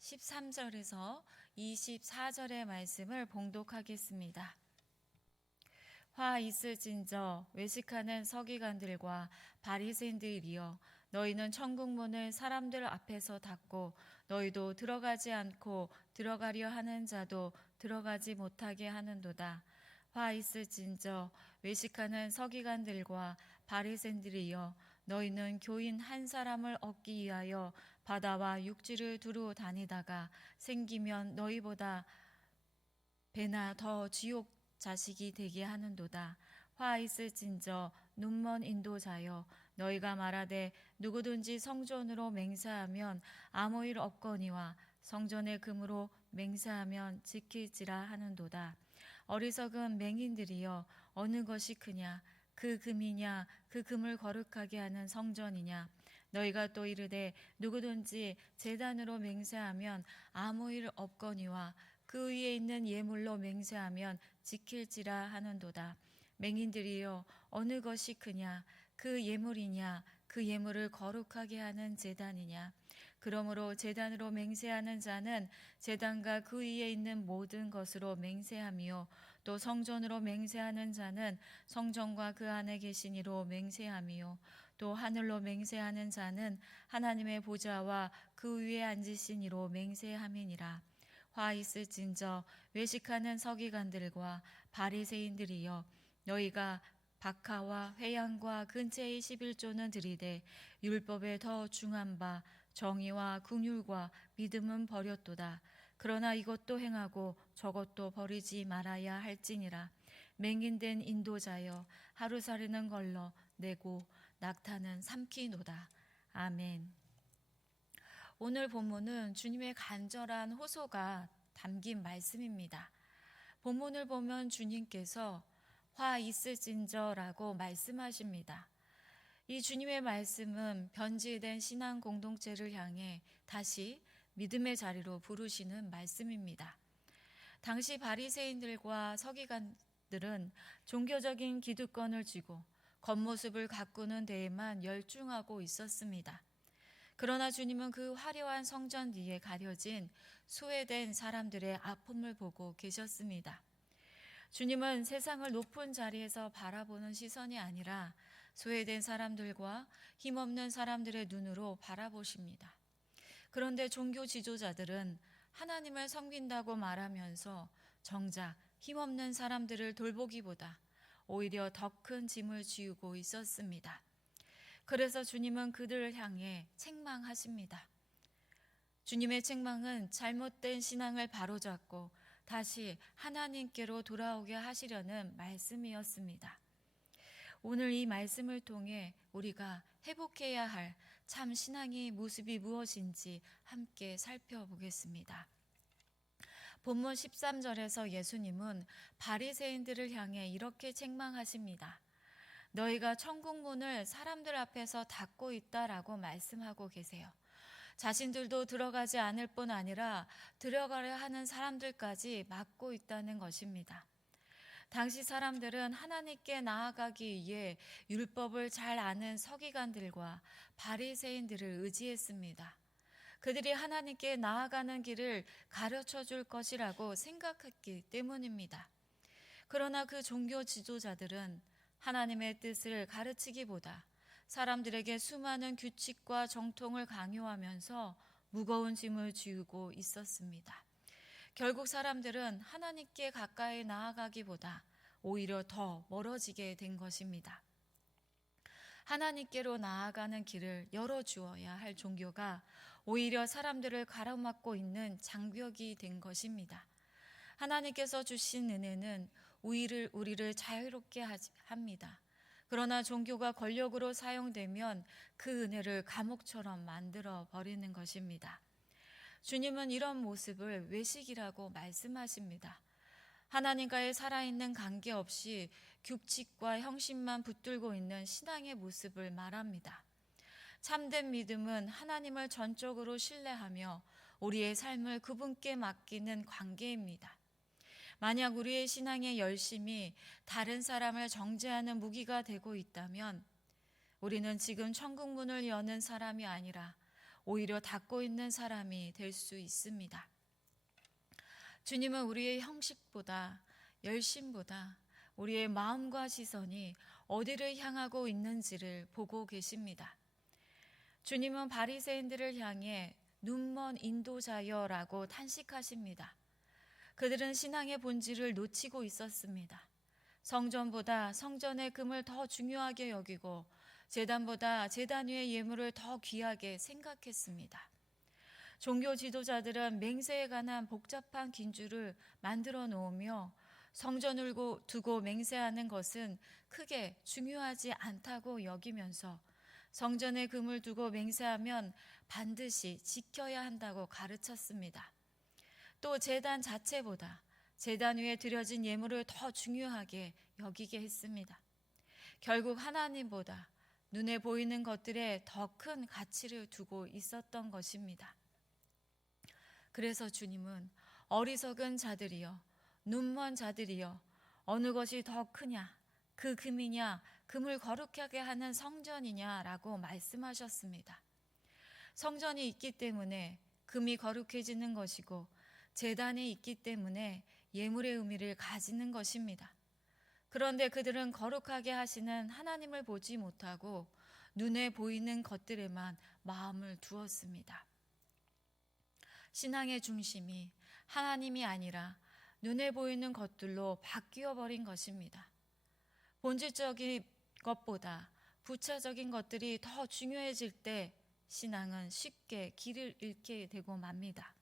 13절에서 24절의 말씀을 봉독하겠습니다. 화 있을진저 외식하는 서기관들과 바리새인들이여, 너희는 천국 문을 사람들 앞에서 닫고 너희도 들어가지 않고 들어가려 하는 자도 들어가지 못하게 하는도다. 화 있을진저 외식하는 서기관들과 바리새인들이여, 너희는 교인 한 사람을 얻기 위하여 바다와 육지를 두루 다니다가 생기면 너희보다 배나 더 지옥 자식이 되게 하는도다. 화 있을진저 눈먼 인도자여, 너희가 말하되 누구든지 성전으로 맹세하면 아무 일 없거니와 성전의 금으로 맹세하면 지킬지라 하는도다. 어리석은 맹인들이여, 어느 것이 크냐? 그 금이냐? 그 금을 거룩하게 하는 성전이냐? 너희가 또 이르되 누구든지 제단으로 맹세하면 아무 일 없거니와 그 위에 있는 예물로 맹세하면 지킬지라 하는도다. 맹인들이여, 어느 것이 크냐? 그 예물이냐? 그 예물을 거룩하게 하는 제단이냐? 그러므로 제단으로 맹세하는 자는 제단과 그 위에 있는 모든 것으로 맹세하며, 또 성전으로 맹세하는 자는 성전과 그 안에 계신 이로 맹세하며, 또 하늘로 맹세하는 자는 하나님의 보좌와 그 위에 앉으신 이로 맹세함이니라. 화 있을진저 외식하는 서기관들과 바리새인들이여, 너희가 박하와 회양과 근처의 11조는 들이되 율법에 더 중한 바 정의와 긍휼과 믿음은 버렸도다. 그러나 이것도 행하고 저것도 버리지 말아야 할지니라. 맹인된 인도자여, 하루살이는 걸러 내고 낙타는 삼키노다. 아멘. 오늘 본문은 주님의 간절한 호소가 담긴 말씀입니다. 본문을 보면 주님께서 화 있을진저라고 말씀하십니다. 이 주님의 말씀은 변질된 신앙 공동체를 향해 다시 믿음의 자리로 부르시는 말씀입니다. 당시 바리새인들과 서기관들은 종교적인 기득권을 쥐고 겉모습을 가꾸는 데에만 열중하고 있었습니다. 그러나 주님은 그 화려한 성전 뒤에 가려진 소외된 사람들의 아픔을 보고 계셨습니다. 주님은 세상을 높은 자리에서 바라보는 시선이 아니라 소외된 사람들과 힘없는 사람들의 눈으로 바라보십니다. 그런데 종교 지도자들은 하나님을 섬긴다고 말하면서 정작 힘없는 사람들을 돌보기보다 오히려 더 큰 짐을 지우고 있었습니다. 그래서 주님은 그들을 향해 책망하십니다. 주님의 책망은 잘못된 신앙을 바로잡고 다시 하나님께로 돌아오게 하시려는 말씀이었습니다. 오늘 이 말씀을 통해 우리가 회복해야 할 참 신앙의 모습이 무엇인지 함께 살펴보겠습니다. 본문 13절에서 예수님은 바리새인들을 향해 이렇게 책망하십니다. 너희가 천국 문을 사람들 앞에서 닫고 있다라고 말씀하고 계세요. 자신들도 들어가지 않을 뿐 아니라 들어가려 하는 사람들까지 막고 있다는 것입니다. 당시 사람들은 하나님께 나아가기 위해 율법을 잘 아는 서기관들과 바리새인들을 의지했습니다. 그들이 하나님께 나아가는 길을 가르쳐 줄 것이라고 생각했기 때문입니다. 그러나 그 종교 지도자들은 하나님의 뜻을 가르치기보다 사람들에게 수많은 규칙과 정통을 강요하면서 무거운 짐을 지우고 있었습니다. 결국 사람들은 하나님께 가까이 나아가기보다 오히려 더 멀어지게 된 것입니다. 하나님께로 나아가는 길을 열어주어야 할 종교가 오히려 사람들을 가로막고 있는 장벽이 된 것입니다. 하나님께서 주신 은혜는 우리를 자유롭게 합니다. 그러나 종교가 권력으로 사용되면 그 은혜를 감옥처럼 만들어 버리는 것입니다. 주님은 이런 모습을 외식이라고 말씀하십니다. 하나님과의 살아있는 관계 없이 규칙과 형식만 붙들고 있는 신앙의 모습을 말합니다. 참된 믿음은 하나님을 전적으로 신뢰하며 우리의 삶을 그분께 맡기는 관계입니다. 만약 우리의 신앙의 열심이 다른 사람을 정죄하는 무기가 되고 있다면 우리는 지금 천국 문을 여는 사람이 아니라 오히려 닫고 있는 사람이 될 수 있습니다. 주님은 우리의 형식보다, 열심보다 우리의 마음과 시선이 어디를 향하고 있는지를 보고 계십니다. 주님은 바리새인들을 향해 눈먼 인도자여라고 탄식하십니다. 그들은 신앙의 본질을 놓치고 있었습니다. 성전보다 성전의 금을 더 중요하게 여기고 제단보다 제단 위의 예물을 더 귀하게 생각했습니다. 종교 지도자들은 맹세에 관한 복잡한 긴주를 만들어 놓으며 성전을 두고 맹세하는 것은 크게 중요하지 않다고 여기면서 성전의 금을 두고 맹세하면 반드시 지켜야 한다고 가르쳤습니다. 또 제단 자체보다 제단 위에 드려진 예물을 더 중요하게 여기게 했습니다. 결국 하나님보다 눈에 보이는 것들에 더 큰 가치를 두고 있었던 것입니다. 그래서 주님은 어리석은 자들이여, 눈먼 자들이여, 어느 것이 더 크냐, 그 금이냐, 금을 거룩하게 하는 성전이냐라고 말씀하셨습니다. 성전이 있기 때문에 금이 거룩해지는 것이고 제단이 있기 때문에 예물의 의미를 가지는 것입니다. 그런데 그들은 거룩하게 하시는 하나님을 보지 못하고 눈에 보이는 것들에만 마음을 두었습니다. 신앙의 중심이 하나님이 아니라 눈에 보이는 것들로 바뀌어 버린 것입니다. 본질적인 것보다 부차적인 것들이 더 중요해질 때 신앙은 쉽게 길을 잃게 되고 맙니다.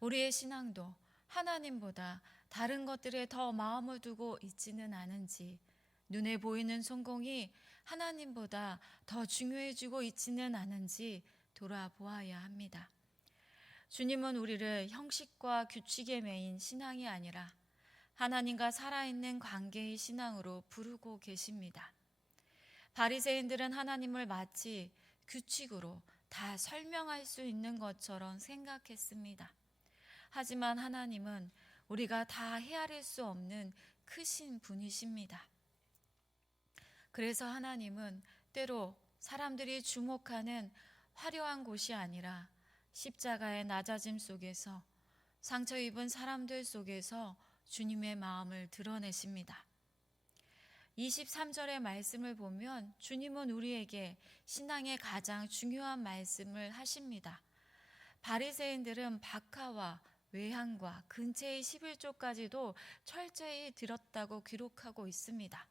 우리의 신앙도 하나님보다 다른 것들에 더 마음을 두고 있지는 않은지, 눈에 보이는 성공이 하나님보다 더 중요해지고 있지는 않은지 돌아보아야 합니다. 주님은 우리를 형식과 규칙에 매인 신앙이 아니라 하나님과 살아있는 관계의 신앙으로 부르고 계십니다. 바리새인들은 하나님을 마치 규칙으로 다 설명할 수 있는 것처럼 생각했습니다. 하지만 하나님은 우리가 다 헤아릴 수 없는 크신 분이십니다. 그래서 하나님은 때로 사람들이 주목하는 화려한 곳이 아니라 십자가의 낮아짐 속에서, 상처 입은 사람들 속에서 주님의 마음을 드러내십니다. 23절의 말씀을 보면 주님은 우리에게 신앙의 가장 중요한 말씀을 하십니다. 바리새인들은 박하와 외향과 근처의 11조까지도 철저히 드렸다고 기록하고 있습니다.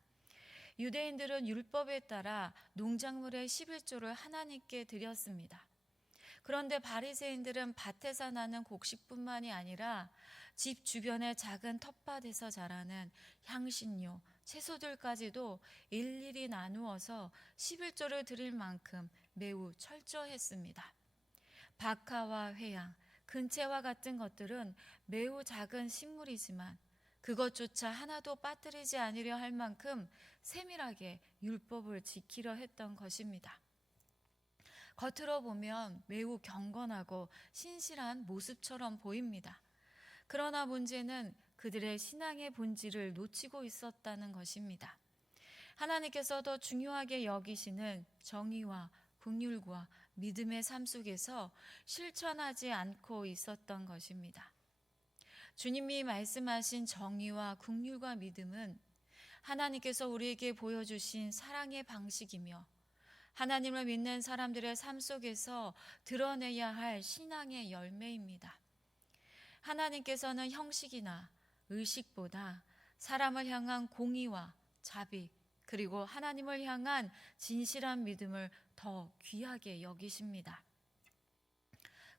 유대인들은 율법에 따라 농작물의 11조를 하나님께 드렸습니다. 그런데 바리새인들은 밭에서 나는 곡식뿐만이 아니라 집 주변의 작은 텃밭에서 자라는 향신료, 채소들까지도 일일이 나누어서 11조를 드릴 만큼 매우 철저했습니다. 박하와 회양, 근채와 같은 것들은 매우 작은 식물이지만 그것조차 하나도 빠뜨리지 않으려 할 만큼 세밀하게 율법을 지키려 했던 것입니다. 겉으로 보면 매우 경건하고 신실한 모습처럼 보입니다. 그러나 문제는 그들의 신앙의 본질을 놓치고 있었다는 것입니다. 하나님께서 더 중요하게 여기시는 정의와 긍휼과 믿음의 삶 속에서 실천하지 않고 있었던 것입니다. 주님이 말씀하신 정의와 긍휼과 믿음은 하나님께서 우리에게 보여주신 사랑의 방식이며 하나님을 믿는 사람들의 삶 속에서 드러내야 할 신앙의 열매입니다. 하나님께서는 형식이나 의식보다 사람을 향한 공의와 자비, 그리고 하나님을 향한 진실한 믿음을 더 귀하게 여기십니다.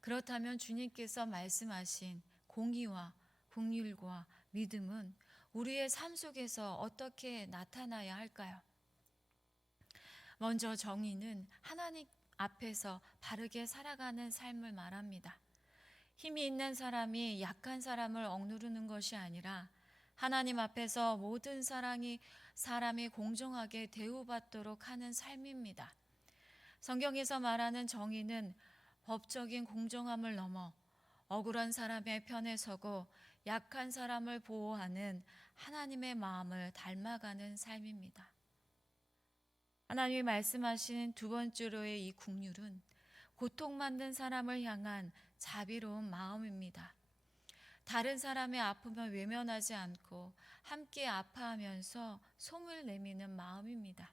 그렇다면 주님께서 말씀하신 공의와 긍휼과 믿음은 우리의 삶 속에서 어떻게 나타나야 할까요? 먼저 정의는 하나님 앞에서 바르게 살아가는 삶을 말합니다. 힘이 있는 사람이 약한 사람을 억누르는 것이 아니라 하나님 앞에서 모든 사람이 공정하게 대우받도록 하는 삶입니다. 성경에서 말하는 정의는 법적인 공정함을 넘어 억울한 사람의 편에 서고 약한 사람을 보호하는 하나님의 마음을 닮아가는 삶입니다. 하나님이 말씀하신 두 번째로의 이 긍휼은 고통받는 사람을 향한 자비로운 마음입니다. 다른 사람의 아픔을 외면하지 않고 함께 아파하면서 솜을 내미는 마음입니다.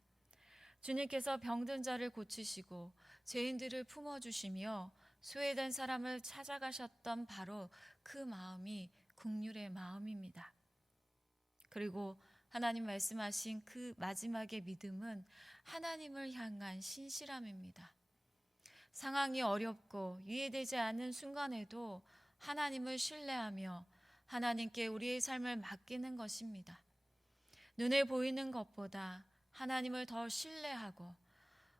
주님께서 병든 자를 고치시고 죄인들을 품어주시며 소외된 사람을 찾아가셨던 바로 그 마음이 긍휼의 마음입니다. 그리고 하나님 말씀하신 그 마지막의 믿음은 하나님을 향한 신실함입니다. 상황이 어렵고 이해되지 않는 순간에도 하나님을 신뢰하며 하나님께 우리의 삶을 맡기는 것입니다. 눈에 보이는 것보다 하나님을 더 신뢰하고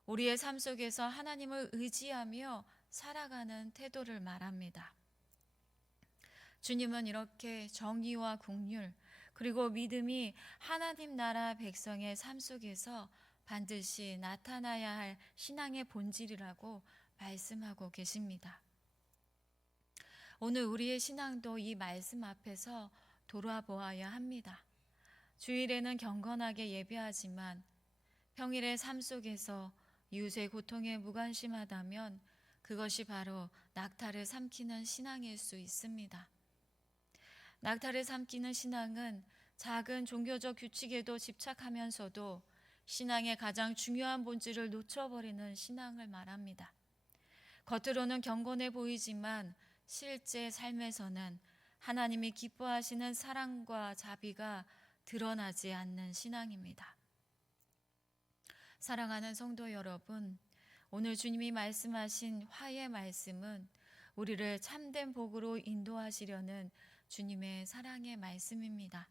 우리의 삶 속에서 하나님을 의지하며 살아가는 태도를 말합니다. 주님은 이렇게 정의와 긍휼 그리고 믿음이 하나님 나라 백성의 삶 속에서 반드시 나타나야 할 신앙의 본질이라고 말씀하고 계십니다. 오늘 우리의 신앙도 이 말씀 앞에서 돌아보아야 합니다. 주일에는 경건하게 예배하지만 평일의 삶 속에서 이웃의 고통에 무관심하다면 그것이 바로 낙타를 삼키는 신앙일 수 있습니다. 낙타를 삼키는 신앙은 작은 종교적 규칙에도 집착하면서도 신앙의 가장 중요한 본질을 놓쳐버리는 신앙을 말합니다. 겉으로는 경건해 보이지만 실제 삶에서는 하나님이 기뻐하시는 사랑과 자비가 드러나지 않는 신앙입니다. 사랑하는 성도 여러분, 오늘 주님이 말씀하신 화의 말씀은 우리를 참된 복으로 인도하시려는 주님의 사랑의 말씀입니다.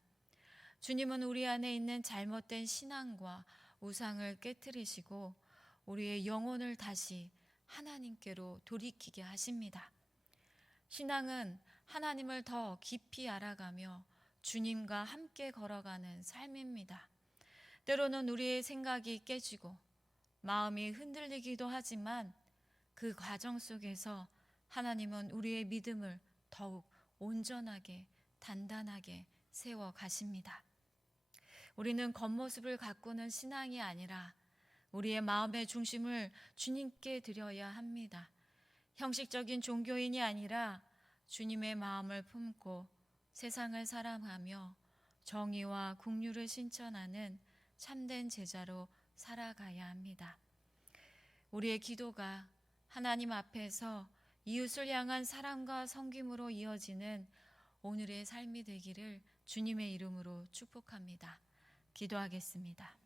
주님은 우리 안에 있는 잘못된 신앙과 우상을 깨트리시고 우리의 영혼을 다시 하나님께로 돌이키게 하십니다. 신앙은 하나님을 더 깊이 알아가며 주님과 함께 걸어가는 삶입니다. 때로는 우리의 생각이 깨지고 마음이 흔들리기도 하지만 그 과정 속에서 하나님은 우리의 믿음을 더욱 온전하게 단단하게 세워 가십니다. 우리는 겉모습을 가꾸는 신앙이 아니라 우리의 마음의 중심을 주님께 드려야 합니다. 형식적인 종교인이 아니라 주님의 마음을 품고 세상을 사랑하며 정의와 긍휼을 실천하는 참된 제자로 살아가야 합니다. 우리의 기도가 하나님 앞에서 이웃을 향한 사랑과 섬김으로 이어지는 오늘의 삶이 되기를 주님의 이름으로 축복합니다. 기도하겠습니다.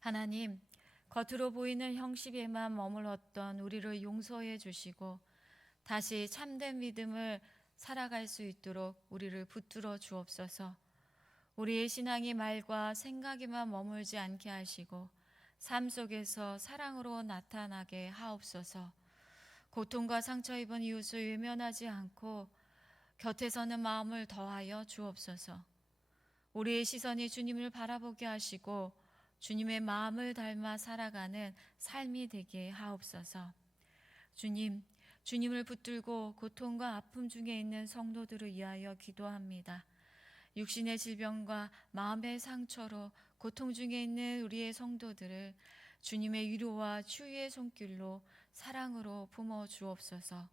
하나님, 겉으로 보이는 형식에만 머물렀던 우리를 용서해 주시고 다시 참된 믿음을 살아갈 수 있도록 우리를 붙들어 주옵소서. 우리의 신앙이 말과 생각에만 머물지 않게 하시고 삶 속에서 사랑으로 나타나게 하옵소서. 고통과 상처 입은 이웃을 외면하지 않고 곁에 서는 마음을 더하여 주옵소서. 우리의 시선이 주님을 바라보게 하시고 주님의 마음을 닮아 살아가는 삶이 되게 하옵소서. 주님을 붙들고 고통과 아픔 중에 있는 성도들을 위하여 기도합니다. 육신의 질병과 마음의 상처로 고통 중에 있는 우리의 성도들을 주님의 위로와 치유의 손길로 사랑으로 품어 주옵소서.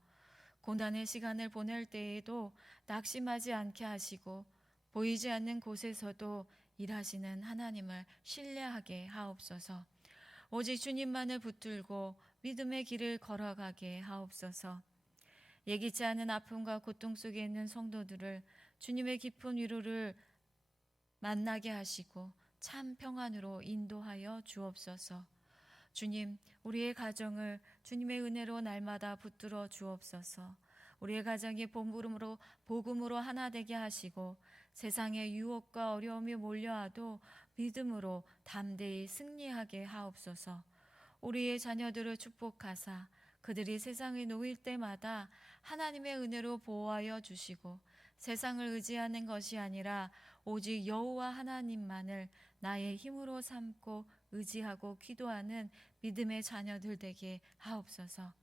고난의 시간을 보낼 때에도 낙심하지 않게 하시고 보이지 않는 곳에서도 일하시는 하나님을 신뢰하게 하옵소서. 오직 주님만을 붙들고 믿음의 길을 걸어가게 하옵소서. 예기치 않은 아픔과 고통 속에 있는 성도들을 주님의 깊은 위로를 만나게 하시고 참 평안으로 인도하여 주옵소서. 주님, 우리의 가정을 주님의 은혜로 날마다 붙들어 주옵소서. 우리의 가정이 복음으로 하나 되게 하시고 세상의 유혹과 어려움이 몰려와도 믿음으로 담대히 승리하게 하옵소서. 우리의 자녀들을 축복하사 그들이 세상에 놓일 때마다 하나님의 은혜로 보호하여 주시고 세상을 의지하는 것이 아니라 오직 여호와 하나님만을 나의 힘으로 삼고 의지하고 기도하는 믿음의 자녀들 되게 하옵소서.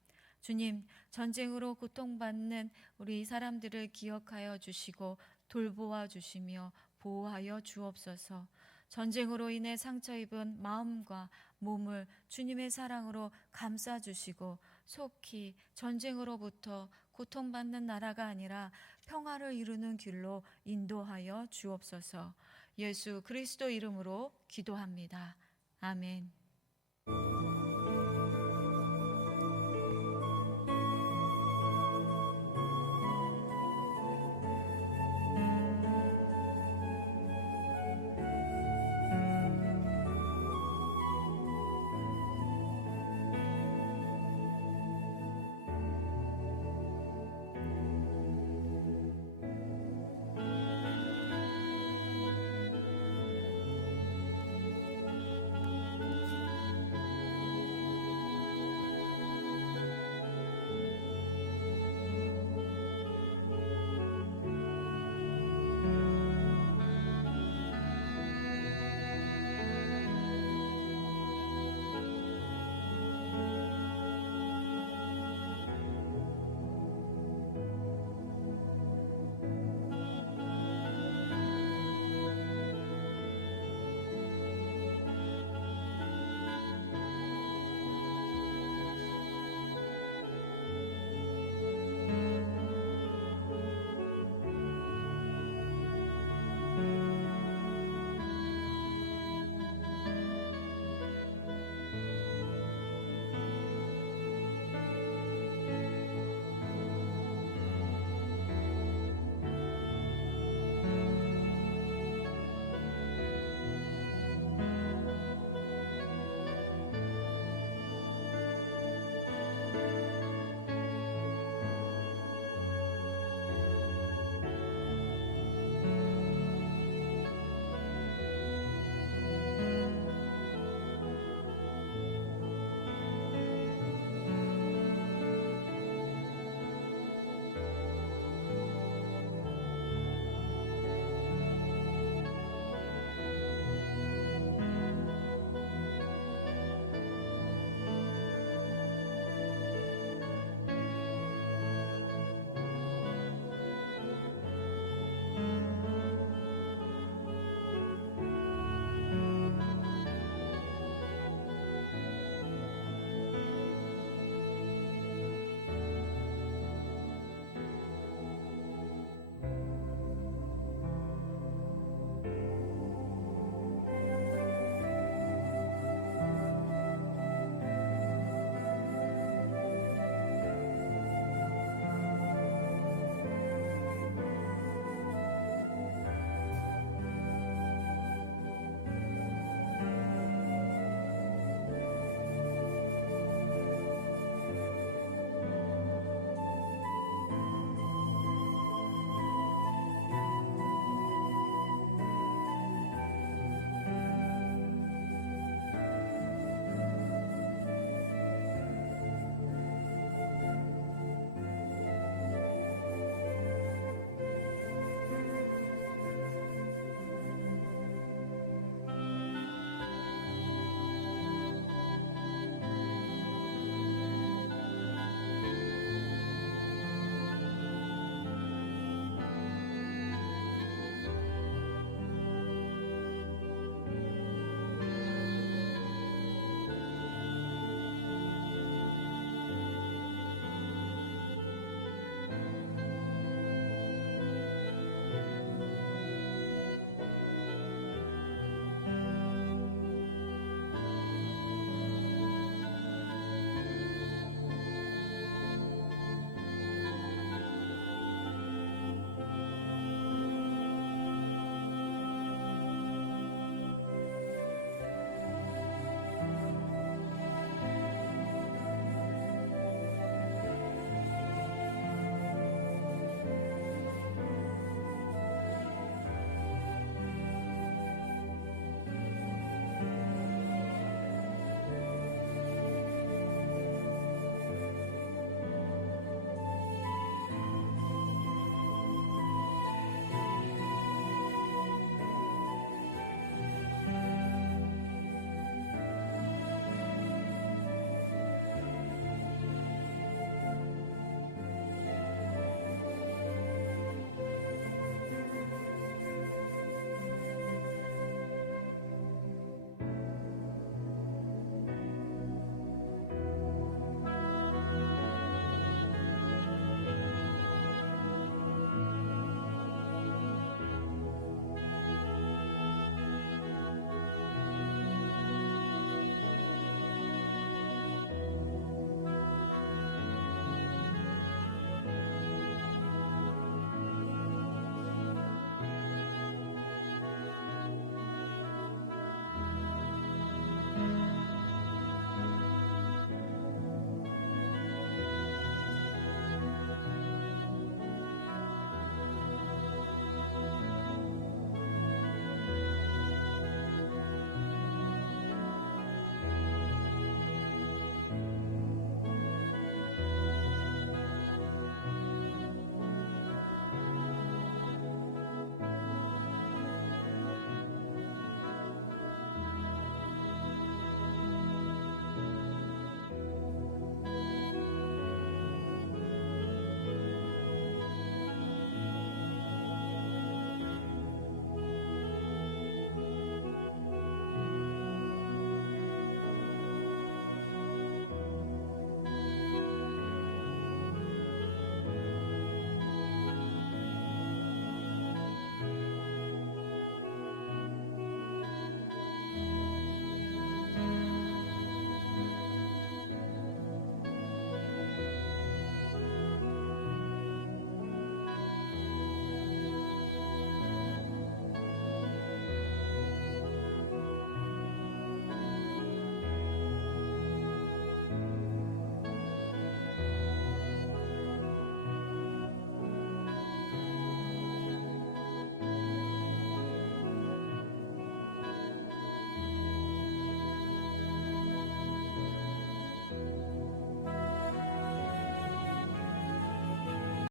주님, 전쟁으로 고통받는 우리 사람들을 기억하여 주시고 돌보아 주시며 보호하여 주옵소서. 전쟁으로 인해 상처 입은 마음과 몸을 주님의 사랑으로 감싸주시고 속히 전쟁으로부터 고통받는 나라가 아니라 평화를 이루는 길로 인도하여 주옵소서. 예수 그리스도 이름으로 기도합니다. 아멘.